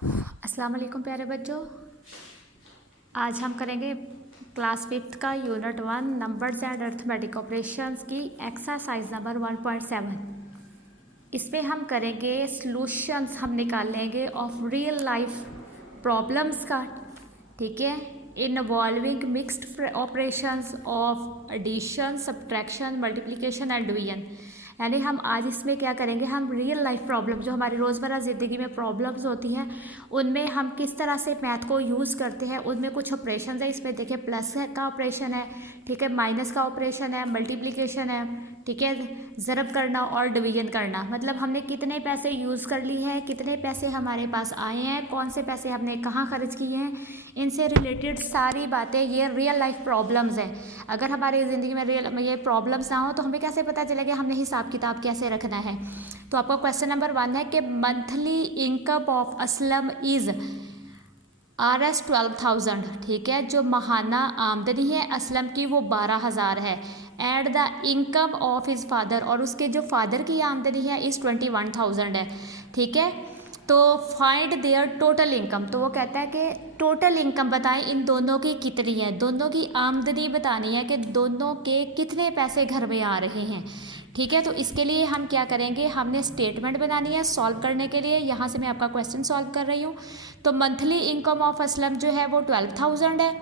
अस्सलाम वालेकुम प्यारे बच्चों। आज हम करेंगे क्लास 5th का unit 1 numbers and arithmetic operations की एक्सरसाइज नंबर 1.7। इसमें हम करेंगे सॉल्यूशंस, हम निकाल लेंगे ऑफ रियल लाइफ प्रॉब्लम्स का, ठीक है, involving mixed operations of addition, subtraction, multiplication and division. यानी हम आज इसमें क्या करेंगे, हम रियल लाइफ प्रॉब्लम जो हमारी रोज़मर्रा ज़िंदगी में प्रॉब्लम्स होती हैं उनमें हम किस तरह से मैथ को यूज़ करते हैं। उनमें कुछ ऑपरेशन है, इसमें देखिए प्लस का ऑपरेशन है, ठीक है, माइनस का ऑपरेशन है, मल्टीप्लिकेशन है, ठीक है, ज़रब करना और डिवीजन करना। मतलब हमने कितने पैसे यूज़ कर ली है, कितने पैसे हमारे पास आए हैं, कौन से पैसे हमने कहाँ खर्च किए हैं, इनसे रिलेटेड सारी बातें ये रियल लाइफ प्रॉब्लम्स हैं। अगर हमारी ज़िंदगी में रियल ये प्रॉब्लम्स ना हो तो हमें कैसे पता चलेगा हमने हिसाब किताब कैसे रखना है। तो आपका क्वेश्चन नंबर 1 है कि monthly income of Aslam is RS 12,000, ठीक है, जो माहाना आमदनी है असलम की वो 12,000 है। And the income of his father, और उसके जो फादर की आमदनी है इस 21,000 है, ठीक है। तो फाइंड देयर टोटल इनकम, तो वो कहता है कि टोटल इनकम बताएं इन दोनों की कितनी है, दोनों की आमदनी बतानी है कि दोनों के कितने पैसे घर में आ रहे हैं, ठीक है। तो इसके लिए हम क्या करेंगे, हमने स्टेटमेंट बनानी है सॉल्व करने के लिए। यहाँ से मैं आपका क्वेश्चन सॉल्व कर रही हूँ। तो मंथली इनकम ऑफ असलम जो है वो 12,000 है।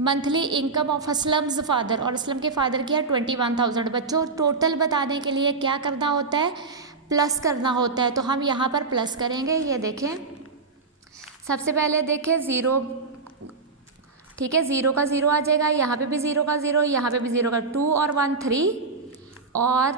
Monthly income of Aslam's father, और असलम के फादर की है 21,000। बच्चों टोटल बताने के लिए क्या करना होता है, प्लस करना होता है। तो हम यहाँ पर प्लस करेंगे, ये देखें, सबसे पहले देखें ज़ीरो, ठीक है, ज़ीरो का ज़ीरो आ जाएगा, यहाँ पे भी ज़ीरो का ज़ीरो, यहाँ पे भी ज़ीरो का, 2 और 1 3, और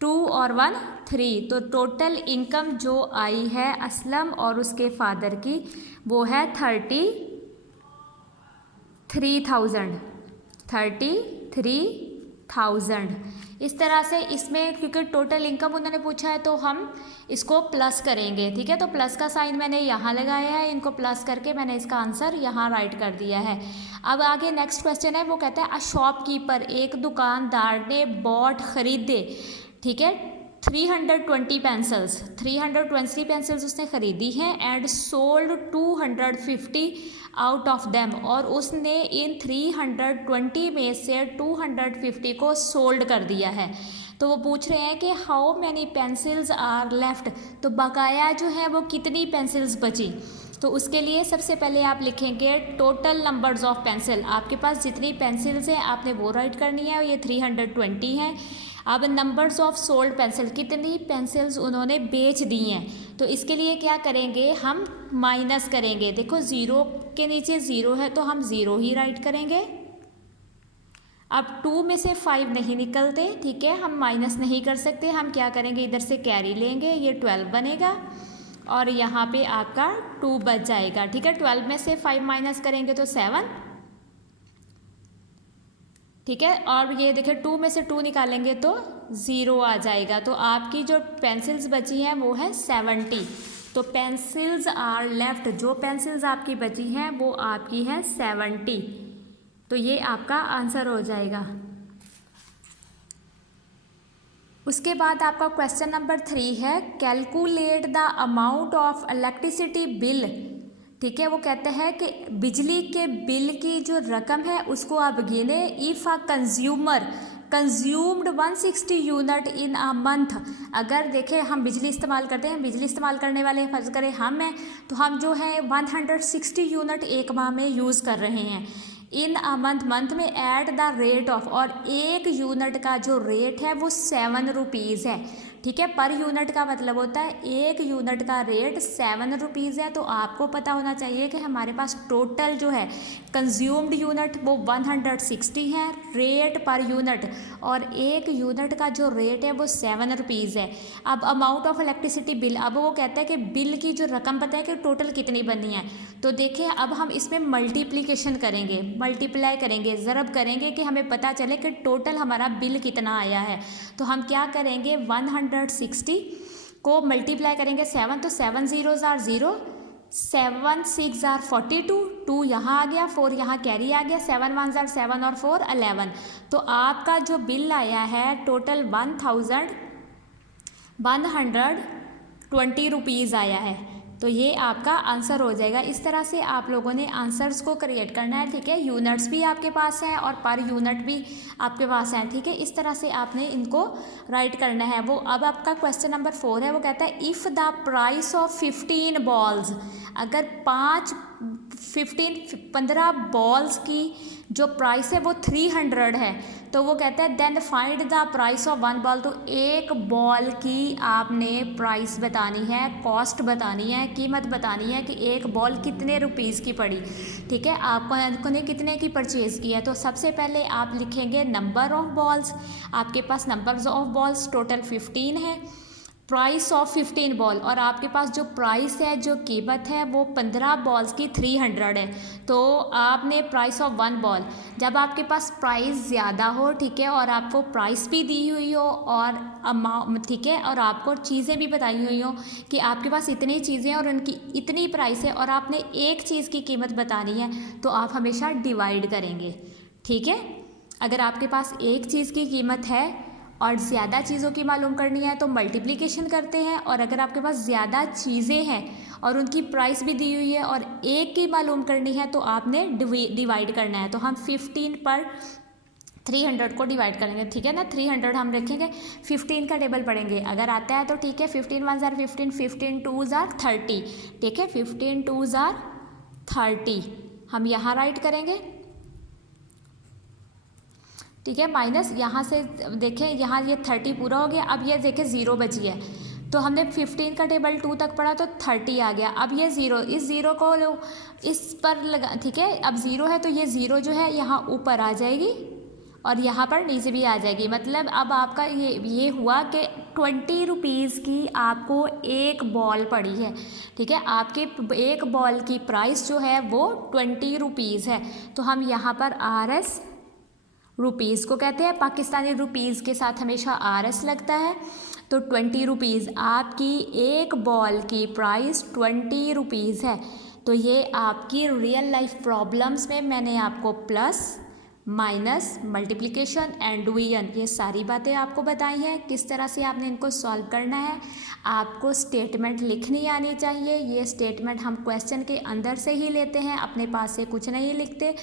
2 और 1 3। तो टोटल इनकम जो आई है असलम और उसके फादर की वो है 33,000। इस तरह से इसमें क्योंकि टोटल इनकम उन्होंने पूछा है तो हम इसको प्लस करेंगे, ठीक है। तो प्लस का साइन मैंने यहाँ लगाया है, इनको प्लस करके मैंने इसका आंसर यहाँ राइट कर दिया है। अब आगे नेक्स्ट क्वेश्चन है, वो कहता है अ शॉपकीपर, एक दुकानदार ने बॉट खरीदे, ठीक है, 320 पेंसिल्स, 320 पेंसिल्स उसने ख़रीदी हैं। And sold 250 out of them, और उसने इन 320 में से 250 को सोल्ड कर दिया है। तो वो पूछ रहे हैं कि how many pencils are left, तो बकाया जो है वो कितनी पेंसिल्स बची। तो उसके लिए सबसे पहले आप लिखेंगे टोटल नंबर्स ऑफ पेंसिल, आपके पास जितनी पेंसिल्स हैं आपने वो राइट करनी है, और ये 320 हैं। अब नंबर्स ऑफ सोल्ड पेंसिल, कितनी पेंसिल्स उन्होंने बेच दी हैं। तो इसके लिए क्या करेंगे, हम माइनस करेंगे। देखो ज़ीरो के नीचे ज़ीरो है तो हम ज़ीरो ही राइट करेंगे। अब 2 में से 5 नहीं निकलते, ठीक है, हम माइनस नहीं कर सकते, हम क्या करेंगे, इधर से कैरी लेंगे, ये 12 बनेगा और यहाँ पे आपका 2 बच जाएगा, ठीक है। 12 में से 5 माइनस करेंगे तो 7, ठीक है। और ये देखिए 2 में से 2 निकालेंगे तो 0 आ जाएगा। तो आपकी जो पेंसिल्स बची हैं वो है 70। तो पेंसिल्स आर लेफ्ट, जो पेंसिल्स आपकी बची हैं वो आपकी है 70। तो ये आपका आंसर हो जाएगा। उसके बाद आपका क्वेश्चन नंबर 3 है, calculate the amount of electricity bill, ठीक है। वो कहते हैं कि बिजली के बिल की जो रकम है उसको आप गिने। If a consumer consumed 160 unit in a month, अगर देखें हम बिजली इस्तेमाल करते हैं, बिजली इस्तेमाल करने वाले फर्ज करें हम हैं, तो हम जो है 160 यूनिट एक माह में यूज़ कर रहे हैं। इन अ मंथ, मंथ में एट द रेट ऑफ, और 1 यूनिट का जो रेट है वो 7 रुपीज़ है, ठीक है। पर यूनिट का मतलब होता है 1 यूनिट का रेट 7 रुपीज़ है। तो आपको पता होना चाहिए कि हमारे पास टोटल जो है कंज्यूम्ड यूनिट वो 160 है, रेट पर यूनिट, और 1 यूनिट का जो रेट है वो 7 रुपीज़ है। अब अमाउंट ऑफ इलेक्ट्रिसिटी बिल, अब वो कहता है कि बिल की जो रकम पता है कि टोटल कितनी बननी है। तो देखिए अब हम इसमें मल्टीप्लिकेशन करेंगे, मल्टीप्लाई करेंगे, ज़रब करेंगे कि हमें पता चले कि टोटल हमारा बिल कितना आया है। तो हम क्या करेंगे, 160 को मल्टीप्लाई करेंगे 7, तो 7 ज़ीरोज़ आर 0, 7 6 आर 42, 2 यहाँ आ गया, 4 यहाँ कैरी आ गया, 7 1 आर 7 और 4 11। तो आपका जो बिल आया है टोटल 1,120 रुपीज़ आया है, तो ये आपका आंसर हो जाएगा। इस तरह से आप लोगों ने आंसर्स को क्रिएट करना है, ठीक है। यूनिट्स भी आपके पास हैं और पर यूनिट भी आपके पास हैं, ठीक है। इस तरह से आपने इनको राइट करना है। वो अब आपका क्वेश्चन नंबर 4 है, वो कहता है if the price of 15 balls, अगर 15 बॉल्स की जो प्राइस है वो 300 है, तो वो कहता है then find the price of 1 ball. तो एक बॉल की आपने प्राइस बतानी है, कॉस्ट बतानी है, कीमत बतानी है कि एक बॉल कितने रुपीज़ की पड़ी, ठीक है। आपको ने कितने की परचेज़ की है। तो सबसे पहले आप लिखेंगे नंबर ऑफ बॉल्स। आपके पास नंबर्स ऑफ बॉल्स टोटल 15 है, प्राइस ऑफ 15 बॉल, और आपके पास जो प्राइस है, जो कीमत है, वो 15 बॉल्स की 300 है। तो आपने प्राइस ऑफ 1 बॉल, जब आपके पास प्राइस ज़्यादा हो, ठीक है, और आपको प्राइस भी दी हुई हो और अमाउंट, ठीक है, और आपको चीज़ें भी बताई हुई हो कि आपके पास इतनी चीज़ें और उनकी इतनी प्राइस है, और आपने एक चीज़ की कीमत बतानी है, तो आप हमेशा डिवाइड करेंगे, ठीक है। अगर आपके पास एक चीज़ की कीमत है और ज़्यादा चीज़ों की मालूम करनी है तो मल्टीप्लिकेशन करते हैं, और अगर आपके पास ज़्यादा चीज़ें हैं और उनकी प्राइस भी दी हुई है और एक की मालूम करनी है तो आपने डिवाइड करना है। तो हम 15 पर 300 को डिवाइड करेंगे, ठीक है ना। 300 हम रखेंगे, 15 का टेबल पढ़ेंगे, अगर आता है तो ठीक है। 15 1 ज़ार 15, 15 2 ज़ार 30, ठीक है। 15 2 ज़ार 30 हम यहाँ राइट करेंगे, ठीक है। माइनस यहाँ से देखें, यहाँ ये 30 पूरा हो गया। अब ये देखें 0 बची है, तो हमने 15 का टेबल 2 तक पढ़ा तो 30 आ गया। अब ये 0, इस 0 को लो इस पर लगा, ठीक है। अब 0 है तो ये 0 जो है यहाँ ऊपर आ जाएगी और यहाँ पर नीचे भी आ जाएगी। मतलब अब आपका ये हुआ कि 20 रुपीज़ की आपको एक बॉल पड़ी है, ठीक है। आपके एक बॉल की प्राइस जो है वो 20 रुपीज़ है। तो हम यहाँ पर RS रुपीज़ को कहते हैं, पाकिस्तानी रुपीज़ के साथ हमेशा RS लगता है। तो 20 रुपीज़, आपकी एक बॉल की प्राइस 20 रुपीज़ है। तो ये आपकी रियल लाइफ प्रॉब्लम्स में मैंने आपको plus, minus, multiplication and division, ये सारी बातें आपको बताई हैं। किस तरह से आपने इनको सॉल्व करना है। आपको स्टेटमेंट लिखनी आनी चाहिए। ये स्टेटमेंट हम क्वेश्चन के अंदर से ही लेते हैं, अपने पास से कुछ नहीं लिखते,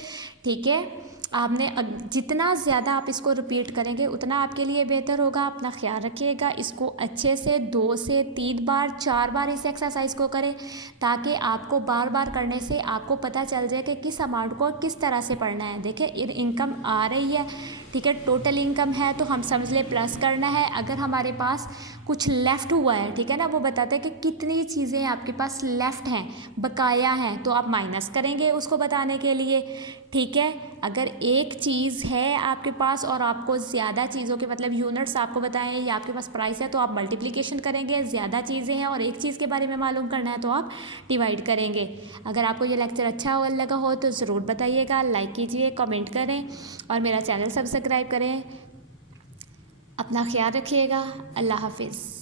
ठीक है। आपने जितना ज़्यादा आप इसको रिपीट करेंगे उतना आपके लिए बेहतर होगा। अपना ख्याल रखिएगा। इसको अच्छे से 2 से 3 बार 4 बार इस एक्सरसाइज को करें, ताकि आपको बार बार करने से आपको पता चल जाए कि किस अमाउंट को किस तरह से पढ़ना है। देखिए इनकम आ रही है, ठीक है, टोटल इनकम है तो हम समझ ले प्लस करना है। अगर हमारे पास कुछ लेफ़्ट हुआ है, ठीक है ना, वो बताते हैं कि कितनी चीज़ें आपके पास लेफ़्ट हैं, बकाया हैं, तो आप माइनस करेंगे उसको बताने के लिए, ठीक है। अगर एक चीज़ है आपके पास और आपको ज़्यादा चीज़ों के मतलब यूनिट्स आपको बताएं या आपके पास प्राइस है तो आप मल्टीप्लिकेशन करेंगे। ज़्यादा चीज़ें हैं और एक चीज़ के बारे में मालूम करना है तो आप डिवाइड करेंगे। अगर आपको ये लेक्चर अच्छा लगा हो तो ज़रूर बताइएगा, लाइक कीजिए, कमेंट करें और मेरा चैनल सब्सक्राइब करें। अपना ख्याल रखिएगा। अल्लाह हाफिज़।